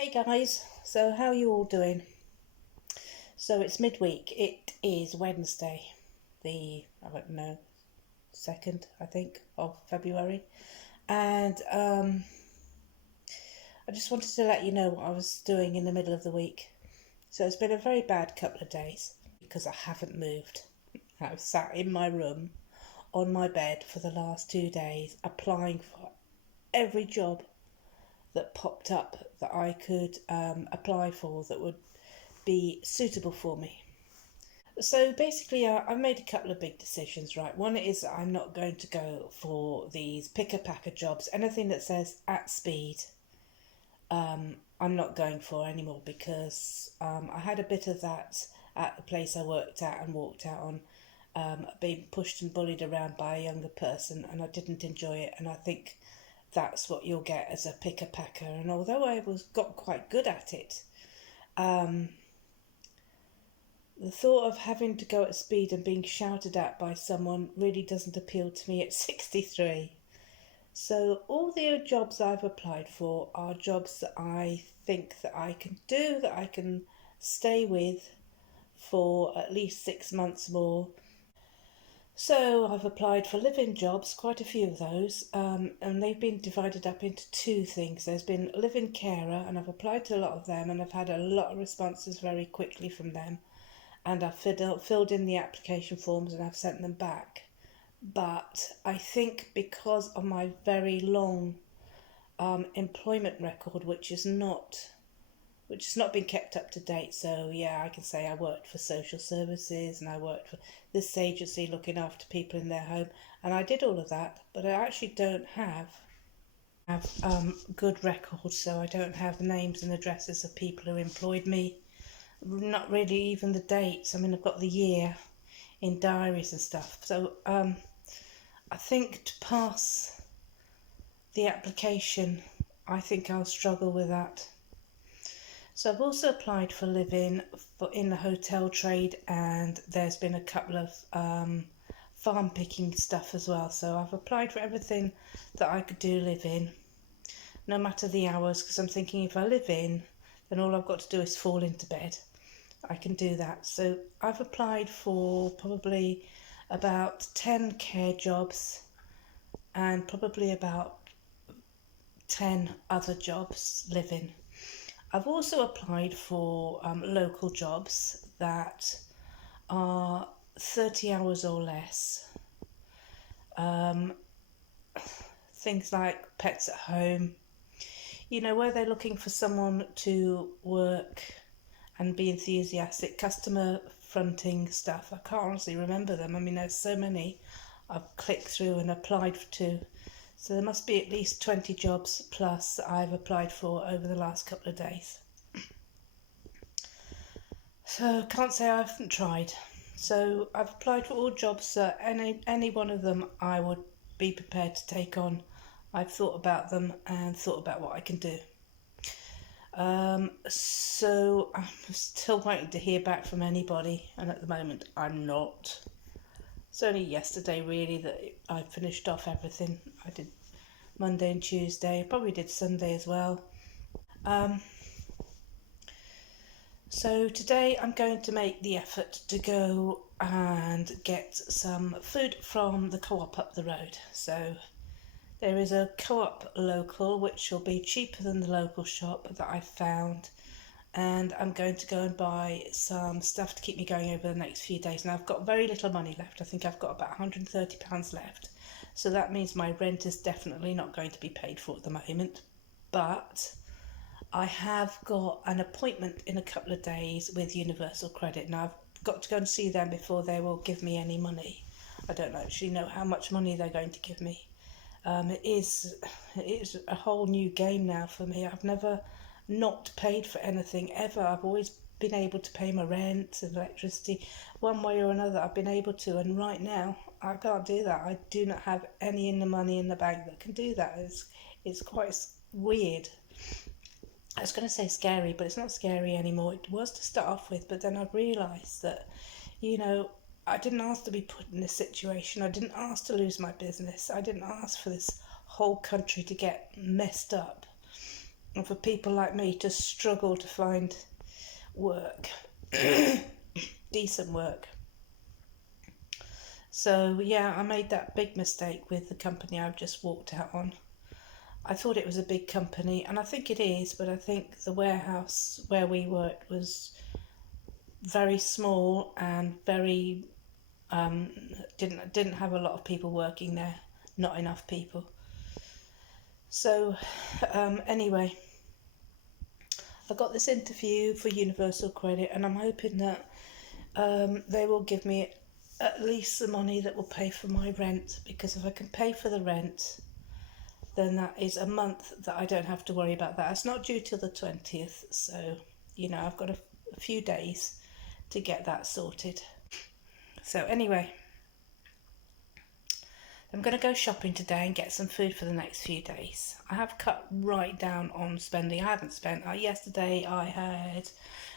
Hey guys, so how are you all doing? So it's midweek. It is Wednesday, I don't know, 2nd, I think, of February. And I just wanted to let you know what I was doing in the middle of the week. So it's been a very bad couple of days because I haven't moved. I was sat in my room on my bed for the last 2 days applying for every job that popped up that I could apply for that would be suitable for me. So basically, I've made a couple of big decisions, right? One is that I'm not going to go for these picker packer jobs. Anything that says at speed, I'm not going for anymore because I had a bit of that at the place I worked at and walked out on, being pushed and bullied around by a younger person, and I didn't enjoy it. And I think that's what you'll get as a picker packer. And although I got quite good at it, the thought of having to go at speed and being shouted at by someone really doesn't appeal to me at 63. So all the jobs I've applied for are jobs that I think that I can do, that I can stay with for at least 6 months more. So I've applied for live-in jobs, quite a few of those, and they've been divided up into two things. There's been live-in carer, and I've applied to a lot of them, and I've had a lot of responses very quickly from them. And I've filled in the application forms and I've sent them back. But I think because of my very long employment record, which has not been kept up to date. So yeah, I can say I worked for social services and I worked for this agency looking after people in their home, and I did all of that. But I actually don't have good records, so I don't have the names and addresses of people who employed me. Not really even the dates. I mean, I've got the year in diaries and stuff. So I think to pass the application, I think I'll struggle with that. So I've also applied for live-in in the hotel trade, and there's been a couple of farm picking stuff as well. So I've applied for everything that I could do live in, no matter the hours, because I'm thinking if I live in, then all I've got to do is fall into bed. I can do that. So I've applied for probably about 10 care jobs and probably about 10 other jobs living. I've also applied for local jobs that are 30 hours or less. Things like pets at home, where they're looking for someone to work and be enthusiastic, customer fronting stuff. I can't honestly remember them. I mean, there's so many I've clicked through and applied to. So there must be at least 20 jobs plus I've applied for over the last couple of days. So can't say I haven't tried. So I've applied for all jobs. Any one of them I would be prepared to take on. I've thought about them and thought about what I can do. So I'm still waiting to hear back from anybody, and at the moment I'm not. It's only yesterday really that I finished off everything. I did Monday and Tuesday, probably did Sunday as well. So today I'm going to make the effort to go and get some food from the co-op up the road. So there is a co-op local which will be cheaper than the local shop that I found, and I'm going to go and buy some stuff to keep me going over the next few days. Now I've got very little money left. I think I've got about £130 left, so that means my rent is definitely not going to be paid for at the moment, but I have got an appointment in a couple of days with Universal Credit. Now I've got to go and see them before they will give me any money. I don't actually know how much money they're going to give me. It is a whole new game now for me. I've never not paid for anything ever. I've always been able to pay my rent and electricity one way or another. I've been able to, and right now I can't do that. I do not have any money in the bank that can do that. It's quite weird. I was going to say scary, but it's not scary anymore. It was to start off with, but then I realised that, I didn't ask to be put in this situation. I didn't ask to lose my business. I didn't ask for this whole country to get messed up. and for people like me to struggle to find work, decent work. So yeah, I made that big mistake with the company I've just walked out on. I thought it was a big company, and I think it is, but I think the warehouse where we worked was very small and very didn't have a lot of people working there, not enough people. So anyway, I got this interview for Universal Credit, and I'm hoping that they will give me at least the money that will pay for my rent, because if I can pay for the rent, then that is a month that I don't have to worry about that. It's not due till the 20th, so I've got a few days to get that sorted. So anyway, I'm going to go shopping today and get some food for the next few days. I have cut right down on spending. I haven't spent. Yesterday I had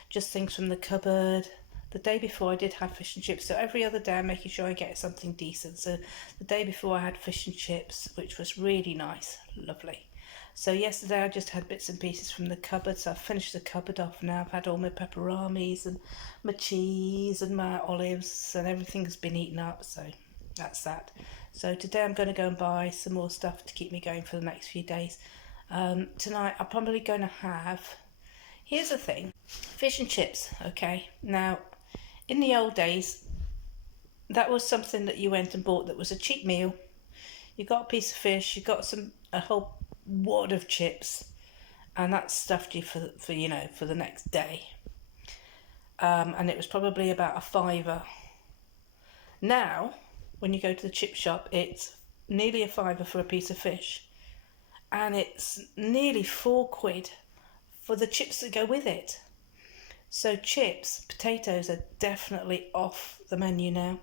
just things from the cupboard. The day before I did have fish and chips. So every other day I'm making sure I get something decent. So the day before I had fish and chips, which was really nice. Lovely. So yesterday I just had bits and pieces from the cupboard. So I've finished the cupboard off now. I've had all my pepperamis and my cheese and my olives, and everything's been eaten up. So that's that. So today I'm going to go and buy some more stuff to keep me going for the next few days. Tonight I'm probably going to have, here's the thing, fish and chips, okay? Now, in the old days, that was something that you went and bought that was a cheap meal. You got a piece of fish, you got a whole wad of chips, and that stuffed you for the next day. And it was probably about a £5. Now, when you go to the chip shop, it's nearly a £5 for a piece of fish, and it's nearly £4 for the chips that go with it. So chips, potatoes are definitely off the menu now.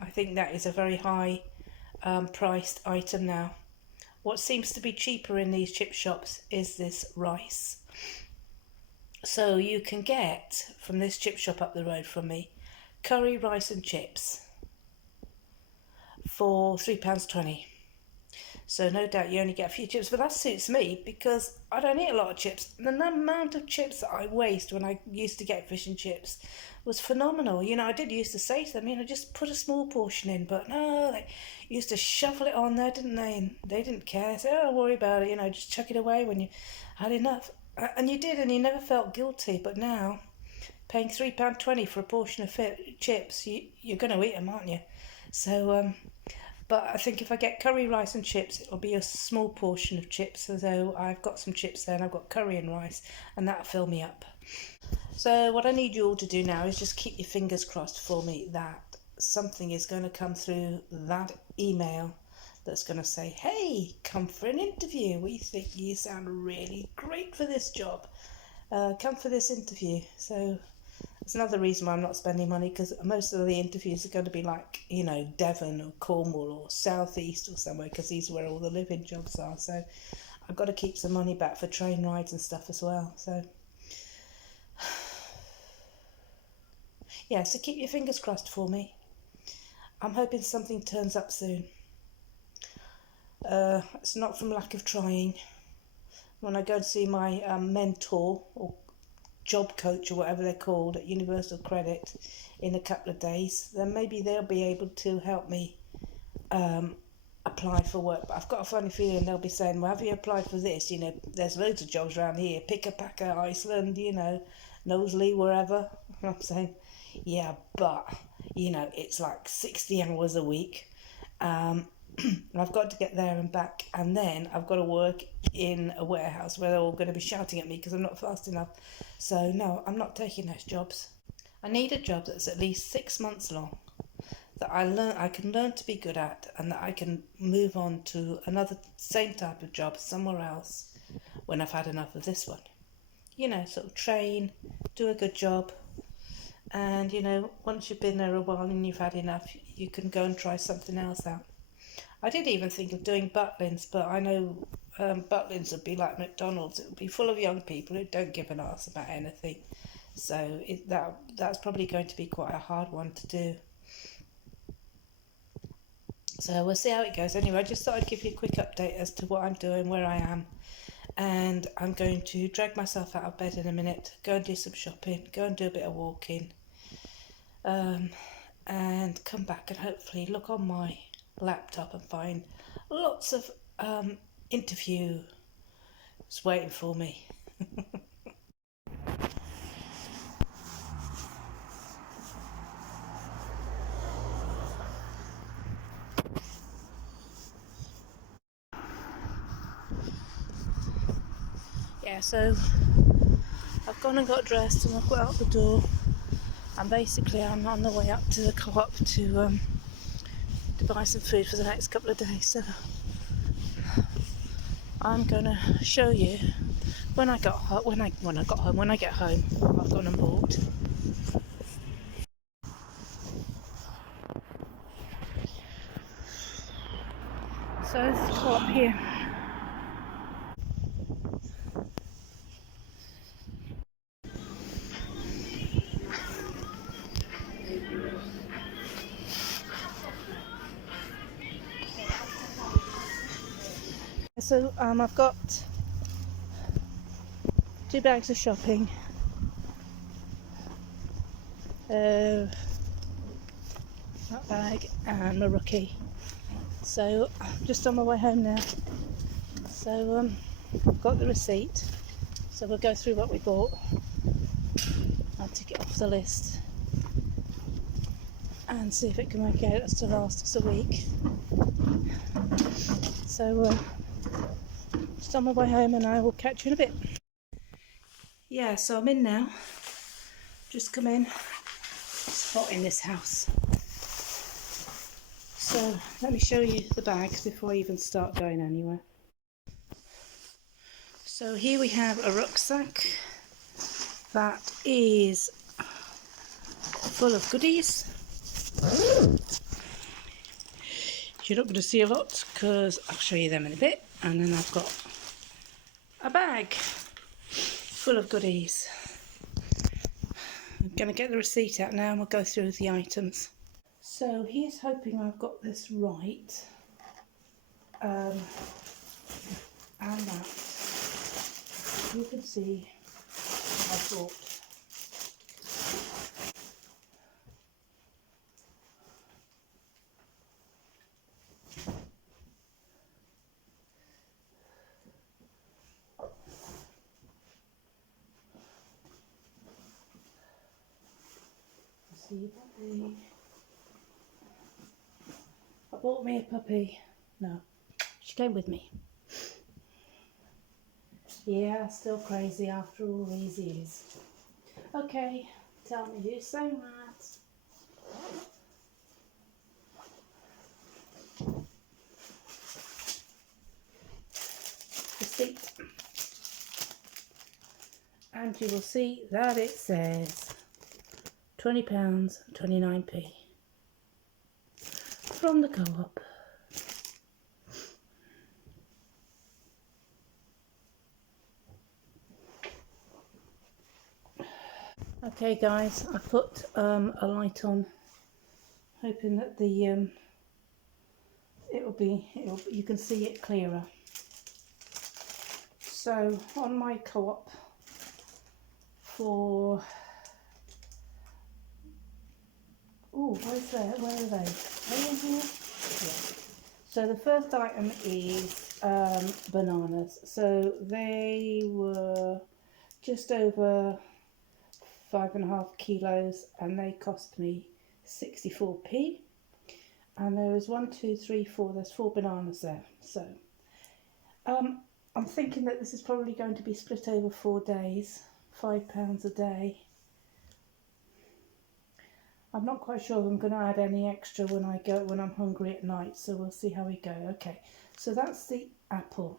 I think that is a very high priced item now. What seems to be cheaper in these chip shops is this rice. So you can get from this chip shop up the road from me, curry, rice and chips for £3.20. So no doubt you only get a few chips, but that suits me because I don't eat a lot of chips. The amount of chips that I waste when I used to get fish and chips was phenomenal. I did used to say to them, just put a small portion in, but no, they used to shovel it on there, didn't they? And they didn't care. So don't worry about it, just chuck it away when you had enough. And you did, and you never felt guilty. But now, paying £3.20 for a portion of chips, you're going to eat them, aren't you? So, but I think if I get curry, rice and chips, it'll be a small portion of chips. So I've got some chips there and I've got curry and rice, and that'll fill me up. So what I need you all to do now is just keep your fingers crossed for me that something is going to come through that email that's going to say, hey, come for an interview. We think you sound really great for this job. Come for this interview. So it's another reason why I'm not spending money, because most of the interviews are going to be like, Devon or Cornwall or South East or somewhere, because these are where all the living jobs are. So I've got to keep some money back for train rides and stuff as well. So yeah, so keep your fingers crossed for me. I'm hoping something turns up soon. It's not from lack of trying. When I go to see my mentor or job coach or whatever they're called at Universal Credit in a couple of days, then maybe they'll be able to help me apply for work. But I've got a funny feeling they'll be saying, well, have you applied for this? There's loads of jobs around here, Picker Packer, Iceland, Knowsley, wherever. And I'm saying, yeah, but it's like 60 hours a week. And I've got to get there and back, and then I've got to work in a warehouse where they're all going to be shouting at me because I'm not fast enough. So no, I'm not taking those jobs. I need a job that's at least 6 months long, that I can learn to be good at, and that I can move on to another same type of job somewhere else when I've had enough of this one. Sort of train, do a good job, and once you've been there a while and you've had enough, you can go and try something else out. I did even think of doing Butlins, but I know Butlins would be like McDonald's. It would be full of young people who don't give an arse about anything. So that's probably going to be quite a hard one to do. So we'll see how it goes. Anyway, I just thought I'd give you a quick update as to what I'm doing, where I am, and I'm going to drag myself out of bed in a minute, go and do some shopping, go and do a bit of walking, and come back and hopefully look on my laptop and find lots of interviews waiting for me. Yeah, so I've gone and got dressed and I've got out the door, and basically I'm on the way up to the co-op to buy some food for the next couple of days. So I'm gonna show you when I got home. When I get home, I've gone and bought. So there's the co-op here. So I've got 2 bags of shopping, that bag and my rookie. So I'm just on my way home now. So I've got the receipt. So we'll go through what we bought. I'll tick it off the list and see if it can make out to last us a week. So just on my way home, and I will catch you in a bit. Yeah, so I'm in now. Just come in. It's hot in this house. So let me show you the bags before I even start going anywhere. So here we have a rucksack that is full of goodies. You're not going to see a lot because I'll show you them in a bit. And then I've got a bag full of goodies. I'm going to get the receipt out now and we'll go through the items. So here's hoping I've got this right. And that you can see I bought puppy. I bought me a puppy. No, she came with me. Yeah, still crazy after all these years. Okay, tell me who's saying that. Receipt. And you will see that it says £20, 29p from the co-op. Okay guys, I put a light on, hoping that the you can see it clearer. So on my co-op for where are they? Are they in here? Yeah. So the first item is bananas. So they were just over 5.5 kilos and they cost me 64p. And there is 1, 2, 3, 4. There's 4 bananas there. So I'm thinking that this is probably going to be split over 4 days, £5 a day. I'm not quite sure if I'm going to add any extra when I'm hungry at night, so we'll see how we go. Okay, so that's the apple.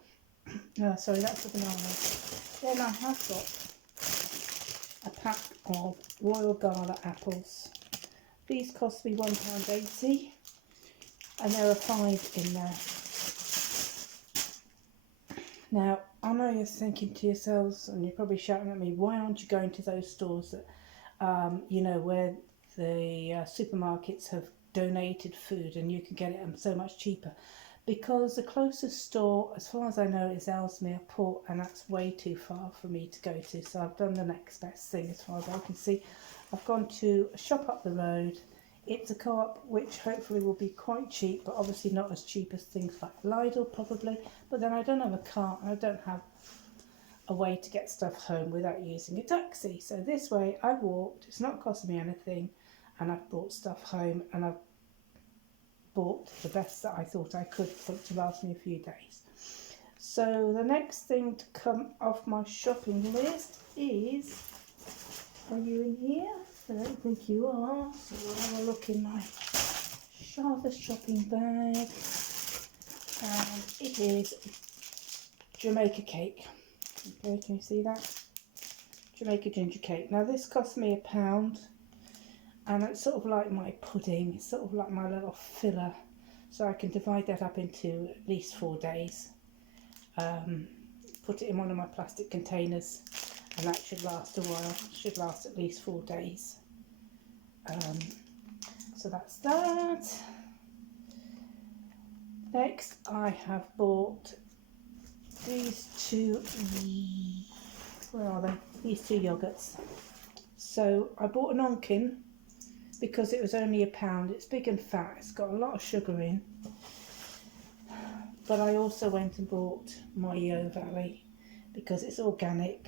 Sorry, that's the banana. Then I have got a pack of Royal Gala apples. These cost me £1.80, and there are 5 in there. Now, I know you're thinking to yourselves, and you're probably shouting at me, why aren't you going to those stores that, you know, where the supermarkets have donated food and you can get it so much cheaper? because the closest store, as far as I know, is Ellesmere Port, and that's way too far for me to go to. So I've done the next best thing as far as I can see. I've gone to a shop up the road. It's a co-op which hopefully will be quite cheap, but obviously not as cheap as things like Lidl probably. But then I don't have a car and I don't have a way to get stuff home without using a taxi. So this way I've walked, it's not costing me anything, and I've brought stuff home, and I've bought the best that I thought I could for it to last me a few days. So the next thing to come off my shopping list is, are you in here? I don't think you are. So we'll have a look in my Charlotte's shopping bag. And it is Jamaica cake. Okay, can you see that? Jamaica ginger cake. Now this cost me £1, and it's sort of like my pudding. It's sort of like my little filler. So I can divide that up into at least 4 days. Put it in one of my plastic containers, and that should last a while. Should last at least 4 days. So that's that. Next I have bought these two, where are they? These two yogurts. So I bought an Onkin because it was only £1. It's big and fat. It's got a lot of sugar in. But I also went and bought my Yo Valley because it's organic,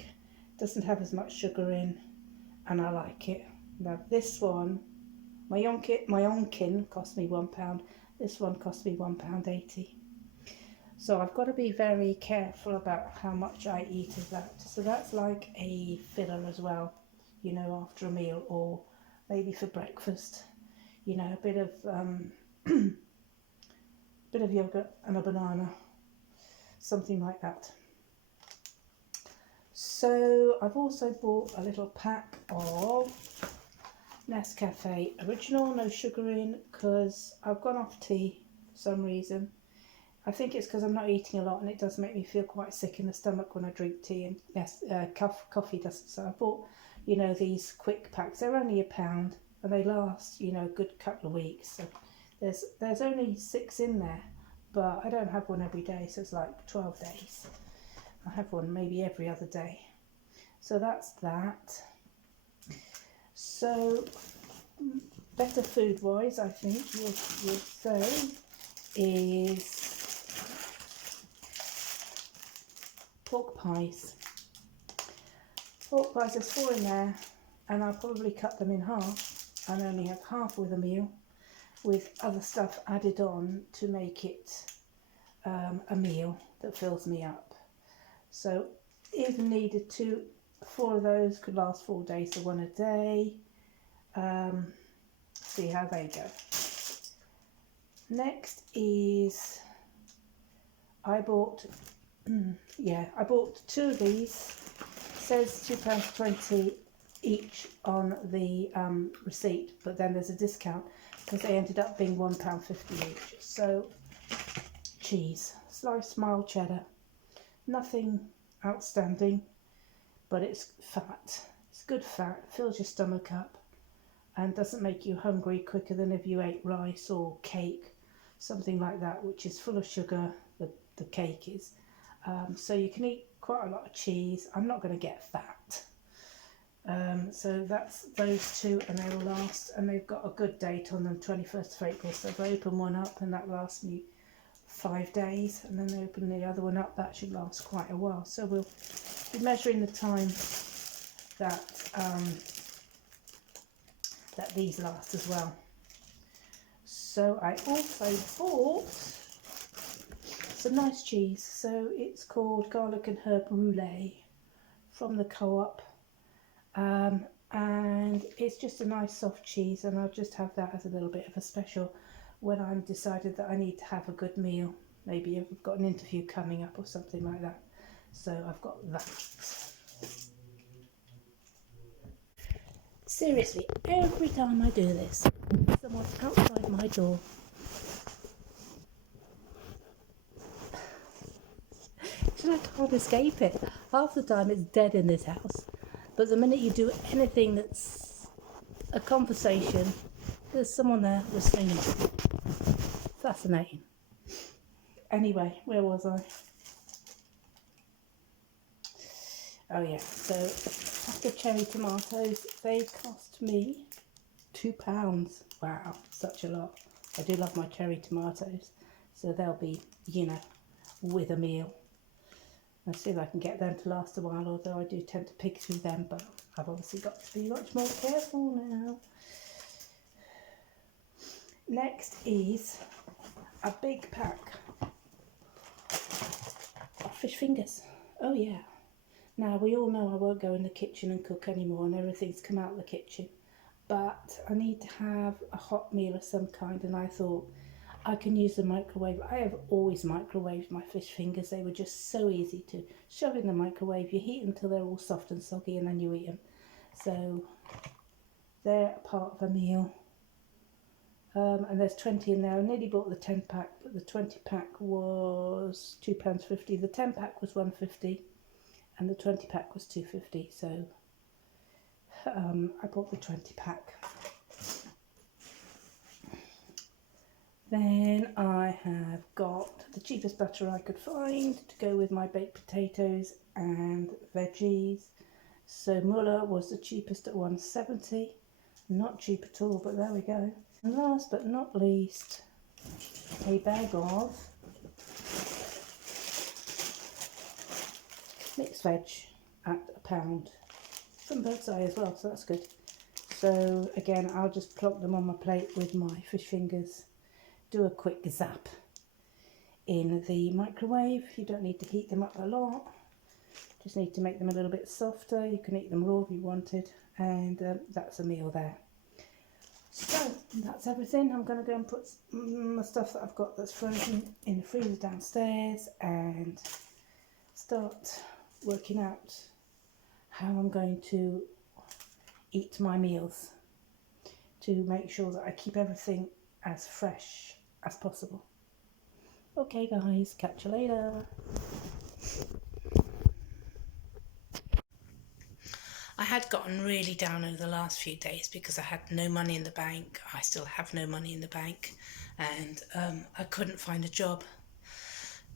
doesn't have as much sugar in, and I like it. Now this one, my Onkin cost me £1. This one cost me £1.80. So I've got to be very careful about how much I eat of that. So that's like a filler as well, you know, after a meal, or maybe for breakfast. You know, a bit of bit of yogurt and a banana, something like that. So I've also bought a little pack of Nescafe Original, no sugar in, because I've gone off tea for some reason. I think it's because I'm not eating a lot, and it does make me feel quite sick in the stomach when I drink tea, and yes, coffee doesn't. So I bought, you know, these quick packs. They're only £1, and they last, you know, a good couple of weeks. So there's only 6 in there, but I don't have one every day, so it's like 12 days. I have one maybe every other day. So that's that. So better food wise, I think you'll say, is pork pies. Pork pies, there's 4 in there, and I'll probably cut them in half and only have half with a meal, with other stuff added on to make it a meal that fills me up. So if needed to, 4 of those could last 4 days, so 1 a day. See how they go. Next is, I bought 2 of these. It says £2.20 each on the receipt, but then there's a discount because they ended up being £1.50 each. So cheese, sliced mild cheddar, nothing outstanding, but it's fat. It's good fat, fills your stomach up, and doesn't make you hungry quicker than if you ate rice or cake, something like that, which is full of sugar. The cake is. So you can eat quite a lot of cheese. I'm not going to get fat. So that's those 2, and they will last, and they've got a good date on them, 21st of April. So if I open one up, and that lasts me 5 days, and then they open the other one up, that should last quite a while. So we'll be measuring the time that that these last as well. So I also bought some nice cheese. So it's called garlic and herb roulette from the Co-op, and it's just a nice soft cheese, and I'll just have that as a little bit of a special when I'm decided that I need to have a good meal, maybe if I've got an interview coming up or something like that. So I've got that. Seriously, every time I do this, someone's outside my door. I can't escape it. Half the time it's dead in this house, but the minute you do anything that's a conversation, there's someone there listening. Fascinating. anyway, where was I? Oh yeah, so pack of cherry tomatoes, they cost me £2. Wow, such a lot. I do love my cherry tomatoes, so they'll be, you know, with a meal. Let's see if I can get them to last a while, although I do tend to pick through them, but I've obviously got to be much more careful now. Next is a big pack of fish fingers. Oh yeah. Now we all know I won't go in the kitchen and cook anymore and everything's come out of the kitchen, but I need to have a hot meal of some kind, and I thought I can use the microwave. I have always microwaved my fish fingers. They were just so easy to shove in the microwave. You heat them until they're all soft and soggy and then you eat them. So they're part of a meal. And there's 20 in there. I nearly bought the 10 pack, but the 20 pack was £2.50. The 10 pack was £1.50 and the 20 pack was £2.50. So I bought the 20 pack. Then I have got the cheapest butter I could find to go with my baked potatoes and veggies. So Muller was the cheapest at £1.70. Not cheap at all, but there we go. And last but not least, a bag of mixed veg at £1 from Birdseye as well, so that's good. So again, I'll just plonk them on my plate with my fish fingers, do a quick zap in the microwave. You don't need to heat them up a lot, just need to make them a little bit softer. You can eat them raw if you wanted, and that's a meal there. So that's everything. I'm going to go and put the stuff that I've got that's frozen in the freezer downstairs and start working out how I'm going to eat my meals to make sure that I keep everything as fresh as possible. Okay guys, catch you later. I had gotten really down over the last few days because I had no money in the bank. I still have no money in the bank, and I couldn't find a job.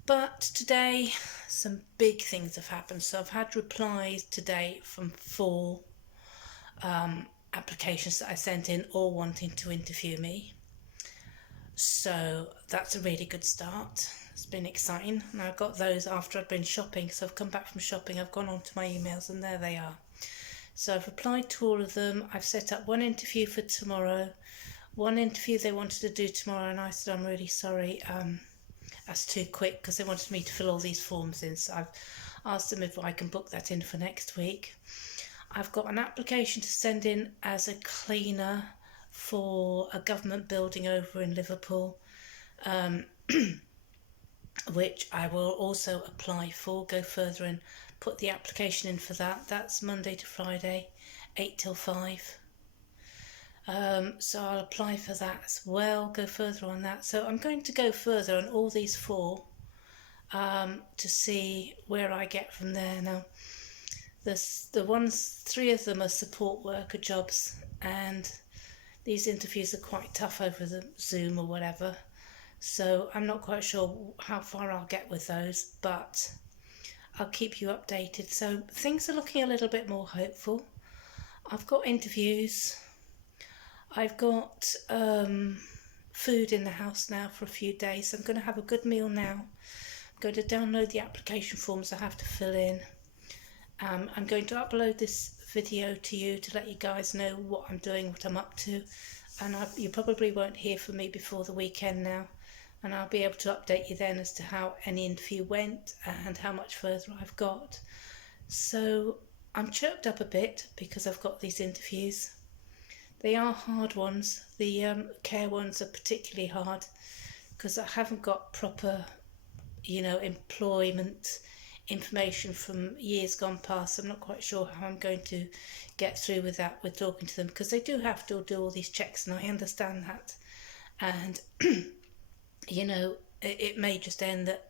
But today some big things have happened. So I've had replies today from 4 applications that I sent in, all wanting to interview me. So that's a really good start. It's been exciting, and I got those after I'd been shopping. So I've come back from shopping, I've gone onto my emails, and there they are. So I've replied to all of them. I've set up one interview for tomorrow. One interview they wanted to do tomorrow, and I said I'm really sorry, that's too quick, because they wanted me to fill all these forms in. So I've asked them if I can book that in for next week. I've got an application to send in as a cleaner for a government building over in Liverpool, which I will also apply for, go further and put the application in for that. That's Monday to Friday, 8 till 5. So I'll apply for that as well, go further on that. So I'm going to go further on all these 4 to see where I get from there. Now, the ones, 3 of them are support worker jobs, and these interviews are quite tough over the Zoom or whatever. So I'm not quite sure how far I'll get with those, but I'll keep you updated. So things are looking a little bit more hopeful. I've got interviews. I've got food in the house now for a few days. So I'm going to have a good meal now. I'm going to download the application forms I have to fill in. I'm going to upload this video to you to let you guys know what I'm doing, what I'm up to. And you probably won't hear from me before the weekend now. And I'll be able to update you then as to how any interview went and how much further I've got. So I'm chirped up a bit because I've got these interviews. They are hard ones. The care ones are particularly hard because I haven't got proper, employment information from years gone past. I'm not quite sure how I'm going to get through with that, with talking to them, because they do have to do all these checks, and I understand that. And it may just end that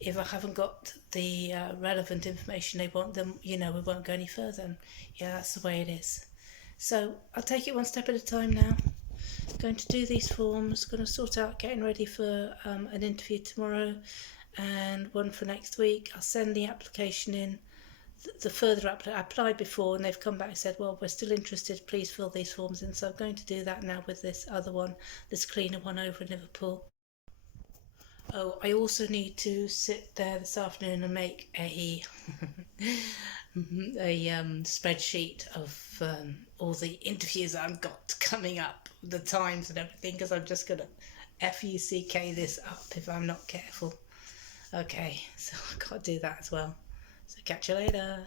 if I haven't got the relevant information they want, then we won't go any further. And yeah, that's the way it is. So I'll take it one step at a time now. going to do these forms, going to sort out getting ready for an interview tomorrow and one for next week. I'll send the application in. The further up, I applied before and they've come back and said, well, we're still interested, please fill these forms in. So I'm going to do that now with this other one, this cleaner one over in Liverpool. Oh, I also need to sit there this afternoon and make a spreadsheet of all the interviews that I've got coming up, the times and everything, because I'm just gonna FUCK this up if I'm not careful. Okay, so I've got to do that as well. So catch you later.